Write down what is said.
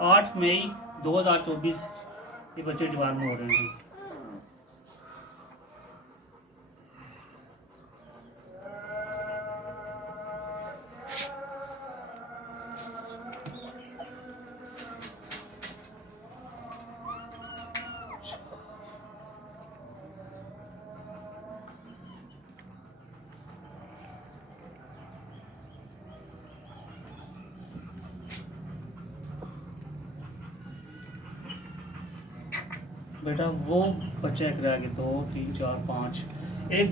8 मई 2024 ये बच्चे जवान में हो रहे हैं। बेटा वो बच्चे रह गए 2 3 4 5